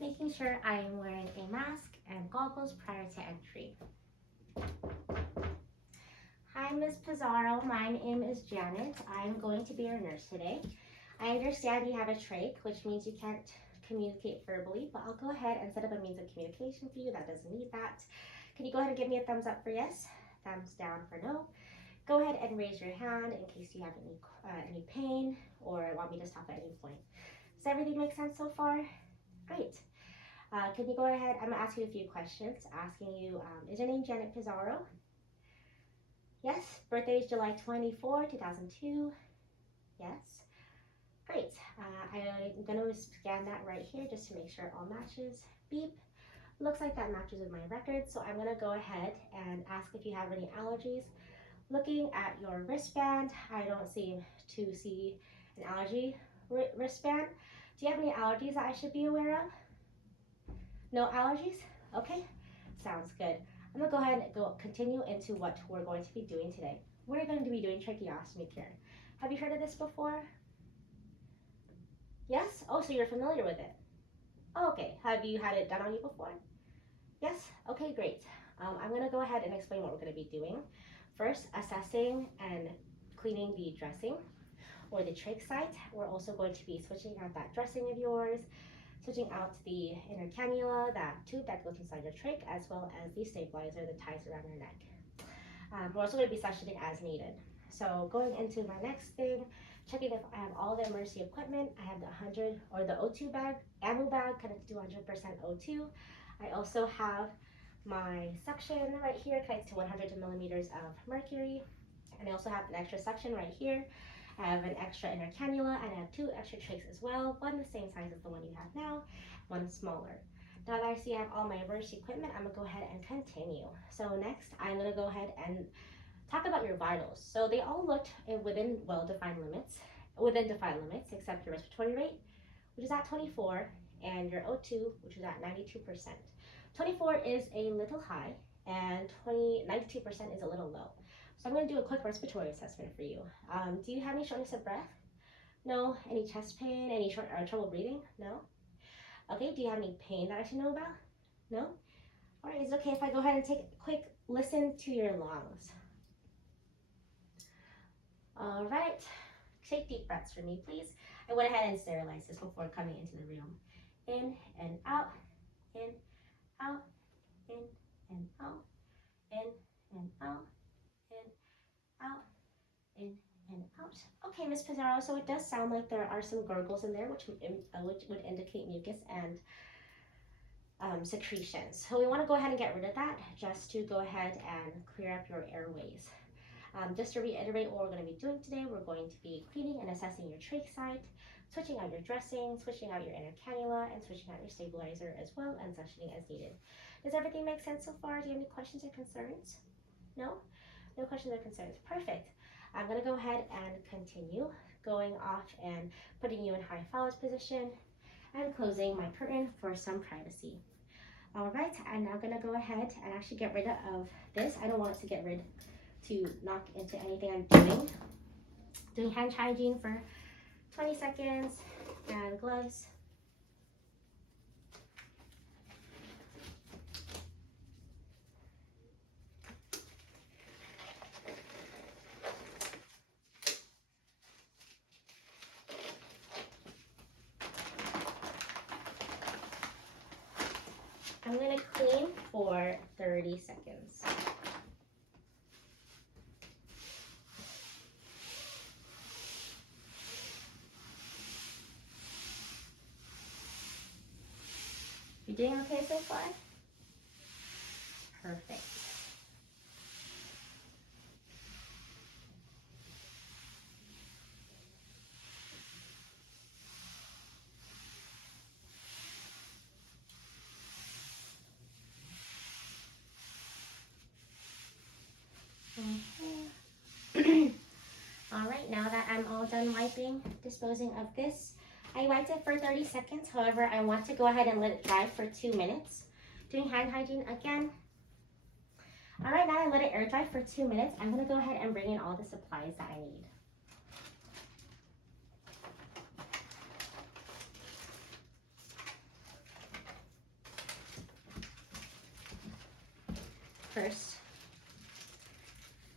making sure I am wearing a mask and goggles prior to entry. Hi, Ms. Pizarro. My name is Janet. I'm going to be your nurse today. I understand you have a trach, which means you can't communicate verbally, but I'll go ahead and set up a means of communication for you that doesn't need that. Can you go ahead and give me a thumbs up for yes, thumbs down for no? Go ahead and raise your hand in case you have any pain or want me to stop at any point. Does everything make sense so far? Great. Can you go ahead? I'm gonna ask you a few questions. Asking you, is your name Janet Pizarro? Yes. Birthday is July 24, 2002. Yes. Great. I'm gonna scan that right here just to make sure it all matches. Beep. Looks like that matches with my record, so I'm gonna go ahead and ask if you have any allergies. Looking at your wristband, I don't seem to see an allergy wristband. Do you have any allergies that I should be aware of? No allergies? Okay, sounds good. I'm gonna go ahead and continue into what we're going to be doing today. We're going to be doing tracheostomy care. Have you heard of this before? Yes? Oh, so you're familiar with it. Oh, okay. Have you had it done on you before? Yes? Okay, great. I'm gonna go ahead and explain what we're gonna be doing. First, assessing and cleaning the dressing or the trach site. We're also going to be switching out that dressing of yours, switching out the inner cannula, that tube that goes inside your trach, as well as the stabilizer that ties around your neck. We're also going to be sectioning as needed. So going into my next thing, checking if I have all the emergency equipment. I have the 100 or the O2 bag, ammo bag connected to 100% O2. I also have my suction right here connected to 100 millimeters of mercury. And I also have an extra suction right here. I have an extra inner cannula and I have 2 extra trachs as well, one the same size as the one you have now, one smaller. Now that I see I have all my emergency equipment, I'm gonna go ahead and continue. So next, I'm gonna go ahead and talk about your vitals. So they all looked within defined limits, except your respiratory rate, which is at 24, and your O2, which is at 92%. 24 is a little high, and 92% is a little low. So I'm going to do a quick respiratory assessment for you. Do you have any shortness of breath? No. Any chest pain? Any trouble breathing? No. Okay. Do you have any pain that I should know about? No. All right. Is it okay if I go ahead and take a quick listen to your lungs? All right. Take deep breaths for me, please. I went ahead and sterilized this before coming into the room. In and out. In, out. In and out. In and out. In, out. In and out. Okay, Ms. Pizarro, so it does sound like there are some gurgles in there, which would indicate mucus and secretions. So we want to go ahead and get rid of that just to go ahead and clear up your airways. Just to reiterate what we're going to be doing today, we're going to be cleaning and assessing your trach site, switching out your dressing, switching out your inner cannula, and switching out your stabilizer as well, and sectioning as needed. Does everything make sense so far? Do you have any questions or concerns? No? No questions or concerns. Perfect. I'm going to go ahead and continue going off and putting you in high phallus position and closing my curtain for some privacy. All right, I'm now going to go ahead and actually get rid of this. I don't want it to knock into anything I'm doing. Doing hand hygiene for 20 seconds and gloves. I'm going to clean for 30 seconds. You doing okay so far? Perfect. All right, now that I'm all done wiping, disposing of this, I wiped it for 30 seconds. However, I want to go ahead and let it dry for 2 minutes. Doing hand hygiene again. All right, now I let it air dry for 2 minutes. I'm gonna go ahead and bring in all the supplies that I need. First,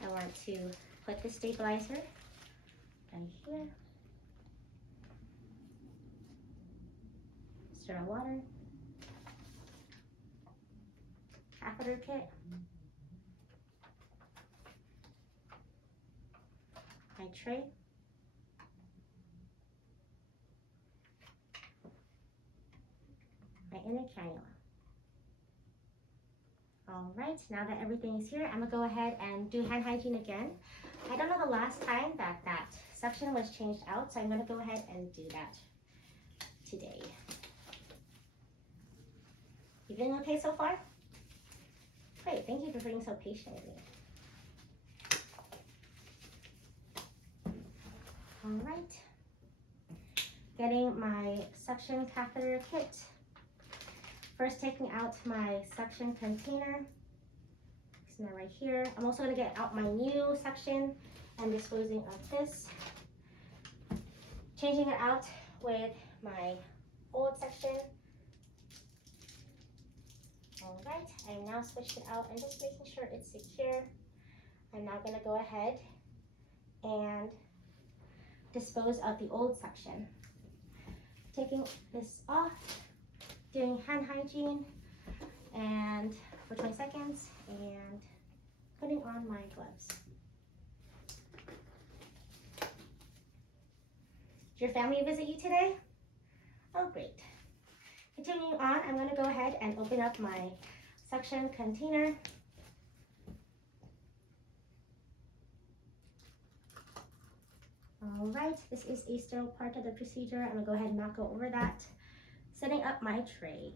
I want to put the stabilizer right here. Sterile water. Catheter kit. My tray. My inner cannula. All right, now that everything is here, I'm gonna go ahead and do hand hygiene again. I don't know the last time that suction was changed out, so I'm gonna go ahead and do that today. You doing okay so far? Great, thank you for being so patient with me. All right, getting my suction catheter kit. First, taking out my suction container. It's right here. I'm also gonna get out my new suction and disposing of this. Changing it out with my old section. All right, I now switched it out and just making sure it's secure. I'm now gonna go ahead and dispose of the old section. Taking this off, doing hand hygiene and for 20 seconds and putting on my gloves. Did your family visit you today? Oh, great. Continuing on, I'm going to go ahead and open up my suction container. All right, this is a sterile part of the procedure. I'm going to go ahead and not go over that. Setting up my tray.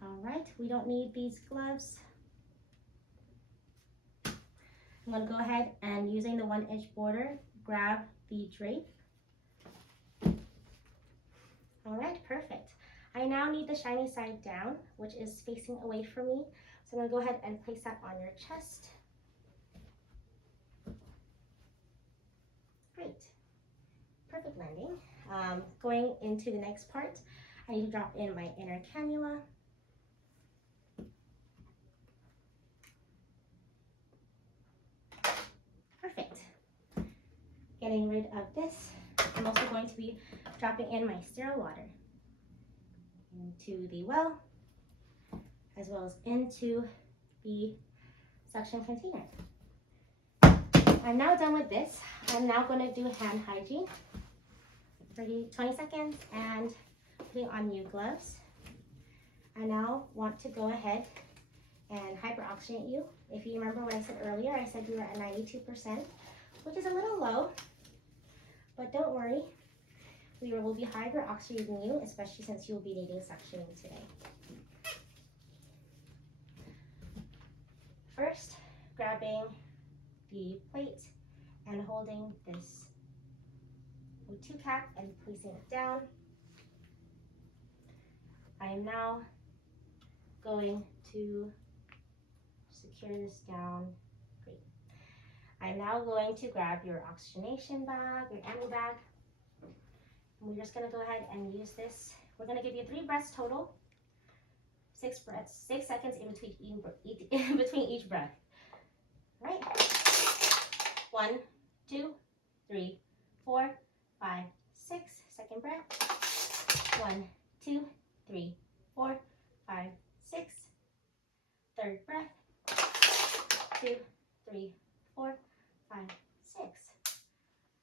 All right, we don't need these gloves. I'm going to go ahead and using the 1-inch border, grab the drape. All right, perfect. I now need the shiny side down, which is facing away from me. So I'm going to go ahead and place that on your chest. Great. Perfect landing. Going into the next part, I need to drop in my inner cannula. Perfect. Getting rid of this. I'm also going to be dropping in my sterile water into the well, as well as into the suction container. I'm now done with this. I'm now going to do hand hygiene. 20 seconds and putting on new gloves. I now want to go ahead and hyperoxygenate you. If you remember what I said earlier, I said you were at 92%, which is a little low, but don't worry. We will be hyperoxygenating you, especially since you'll be needing suctioning today. First, grabbing the plate and holding this O2 cap and placing it down. I am now going to secure this down. Great. I'm now going to grab your oxygenation bag, your ammo bag. And we're just going to go ahead and use this. We're going to give you 3 breaths total. 6 breaths, 6 seconds in between each breath. Right? 1, 2, 3, 4, 5, 6. Second breath. 1, 2, 3, 4, 5, 6. Third breath. 2, 3, 4, 5, 6.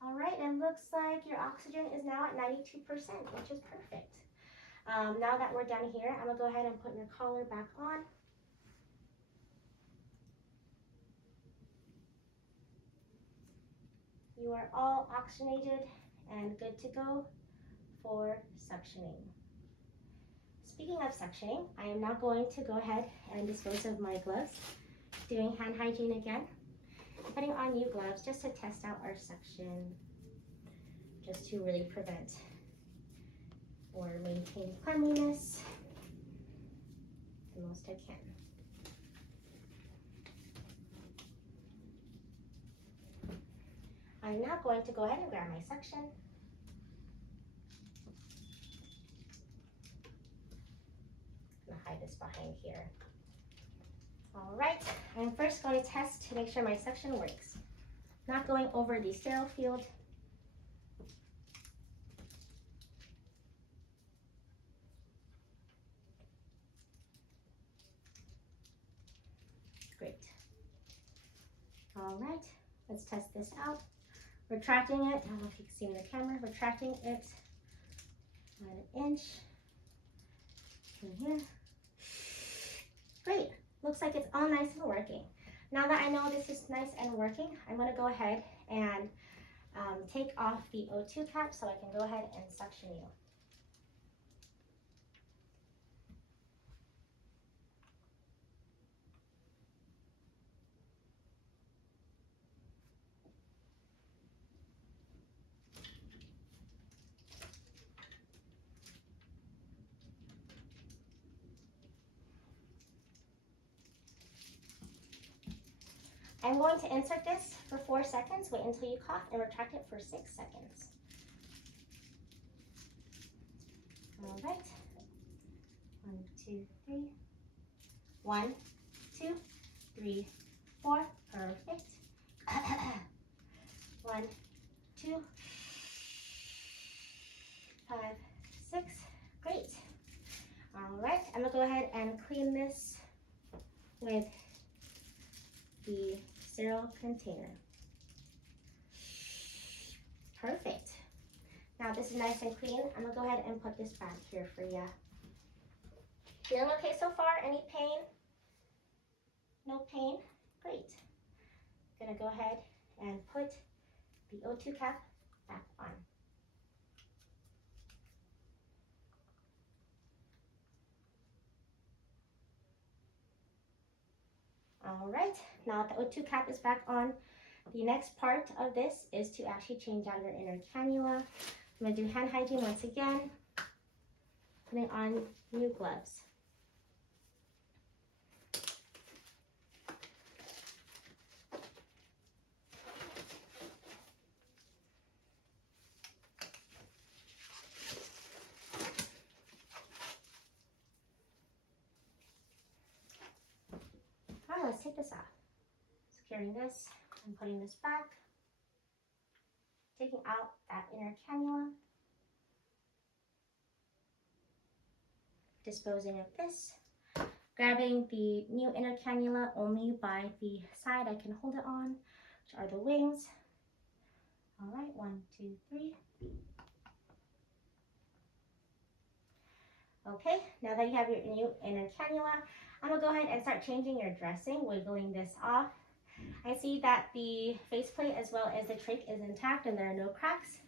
All right, and looks like your oxygen is now at 92%, which is perfect. Now that we're done here, I'm gonna go ahead and put your collar back on. You are all oxygenated and good to go for suctioning. Speaking of suctioning, I am now going to go ahead and dispose of my gloves, doing hand hygiene again, putting on new gloves just to test out our suction, just to really prevent or maintain cleanliness the most I can. I'm now going to go ahead and grab my suction. hide this behind here. All right, I'm first going to test to make sure my suction works. Not going over the sterile field. Great. All right, let's test this out. Retracting it, I don't know if you can see in the camera, retracting it 1 inch in here. Great, looks like it's all nice and working. Now that I know this is nice and working, I'm gonna go ahead and take off the O2 cap so I can go ahead and suction you. I'm going to insert this for 4 seconds, wait until you cough, and retract it for 6 seconds. All right. 1, 2, 3. 1, 2, 3, 4. Perfect. 1, 2, 5, 6. Great. All right, I'm gonna go ahead and clean this with the sterile container. Perfect. Now this is nice and clean. I'm gonna go ahead and put this back here for you. Feeling okay so far? Any pain? No pain? Great. Gonna go ahead and put the O2 cap back on. All right, now that the O2 cap is back on, the next part of this is to actually change out your inner cannula. I'm gonna do hand hygiene once again, putting on new gloves. All right, let's take this off. Securing this and putting this back. Taking out that inner cannula. Disposing of this. Grabbing the new inner cannula only by the side I can hold it on, which are the wings. All right, 1, 2, 3. Okay, now that you have your new inner cannula, I'm gonna go ahead and start changing your dressing, wiggling this off. I see that the faceplate as well as the trach is intact and there are no cracks.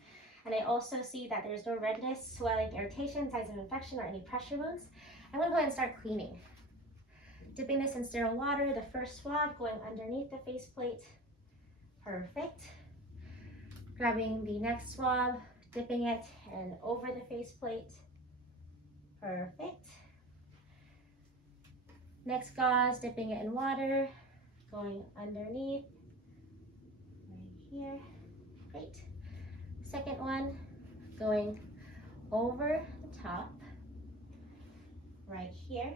And I also see that there's no redness, swelling, irritation, signs of infection, or any pressure wounds. I'm gonna go ahead and start cleaning. Dipping this in sterile water, the first swab going underneath the faceplate. Perfect. Grabbing the next swab, dipping it and over the faceplate. Perfect. Next gauze, dipping it in water, going underneath, right here. Great. Second one, going over the top, right here.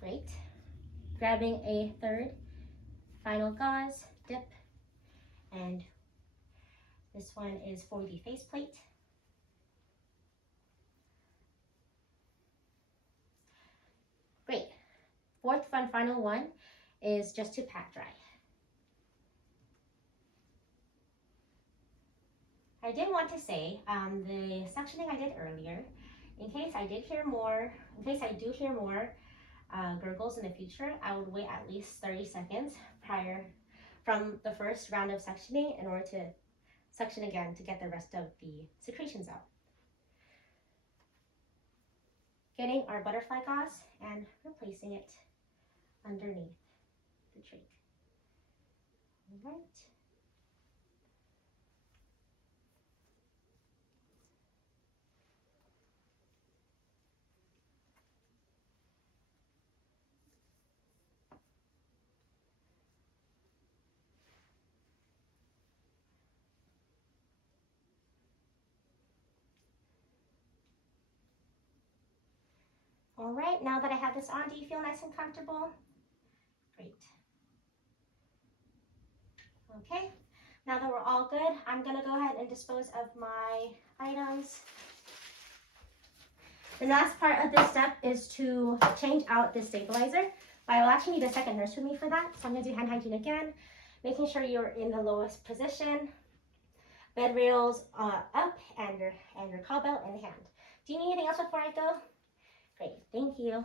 Great. Grabbing a third, final gauze, dip, and this one is for the faceplate. Great. Fourth and final one is just to pat dry. I did want to say the suctioning I did earlier, in case I do hear more gurgles in the future, I would wait at least 30 seconds prior from the first round of suctioning in order to suction again to get the rest of the secretions out. Getting our butterfly gauze and replacing it underneath the trach. All right. All right, now that I have this on, do you feel nice and comfortable? Great. Okay, now that we're all good, I'm gonna go ahead and dispose of my items. The last part of this step is to change out this stabilizer. But I will actually need a second nurse with me for that. So I'm gonna do hand hygiene again, making sure you're in the lowest position. Bed rails up and your call belt in hand. Do you need anything else before I go? Great, thank you.